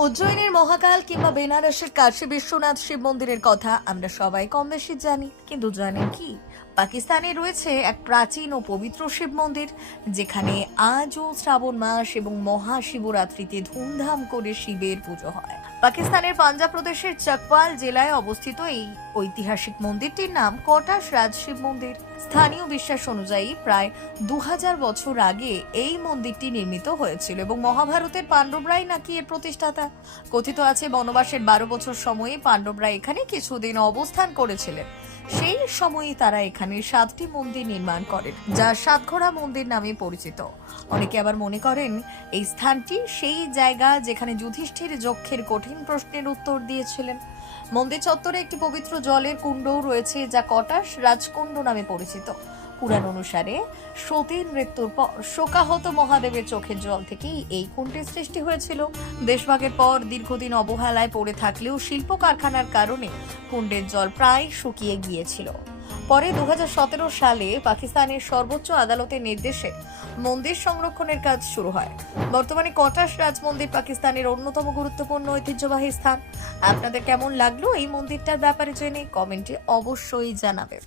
উজ্জয়িনীর মহাকাল কিংবা বেনারসের কাশী বিশ্বনাথ শিব মন্দিরের কথা আমরা সবাই কম বেশি জানি, কিন্তু জানেন কি পাকিস্তানে রয়েছে এক প্রাচীন ও পবিত্র শিব মন্দির, যেখানে আজও শ্রাবণ মাস এবং মহাশিবরাত্রিতে ধুমধাম করে শিবের পুজো হয়। পাকিস্তানের পাঞ্জাব প্রদেশের চাকওয়াল জেলায় অবস্থিত এই ঐতিহাসিক মন্দিরটির নাম কটাশ রাজ শিব মন্দির। স্থানীয় বিশ্বাস অনুযায়ী প্রায় 2000 বছর আগে এই মন্দিরটি নির্মিত হয়েছিল এবং মহাভারতের পাণ্ডবরাই নাকি এর প্রতিষ্ঠাতা। কথিত আছে বনবাসের 12 বছর সময়ে পাণ্ডবরা এখানে কিছুদিন অবস্থান করেছিলেন। সেই সময়ই তারা এখানে 7টি মন্দির নির্মাণ করেন, যা সাতঘোড়া মন্দির নামে পরিচিত। অনেকে আবার মনে করেন এই স্থানটি সেই জায়গা যেখানে যুধিষ্ঠির যক্ষের কঠিন প্রশ্নের উত্তর দিয়েছিলেন। মন্দির চত্বরে একটি পবিত্র জলের কুণ্ডও রয়েছে, যা কটাশ রাজকুণ্ড নামে পরিচিত। পুরাণ অনুসারে সতীর মৃত্যুর পর শোকাহত মহাদেবের চোখের জল থেকেই এই কুণ্ডের সৃষ্টি হয়েছিল। দেশভাগের পর দীর্ঘদিন অবহেলায় পড়ে থাকলেও শিল্প কারখানার কারণে কুণ্ডের জল প্রায় শুকিয়ে গিয়েছিল। পরে 2017 সালে পাকিস্তানের সর্বোচ্চ আদালতের নির্দেশে মন্দির সংরক্ষণের কাজ শুরু হয়। বর্তমানে কটাশ রাজ মন্দির পাকিস্তানের অন্যতম গুরুত্বপূর্ণ ঐতিহ্যবাহী স্থান। আপনাদের কেমন লাগলো এই মন্দিরটার ব্যাপারে জেনে কমেন্টে অবশ্যই জানাবেন।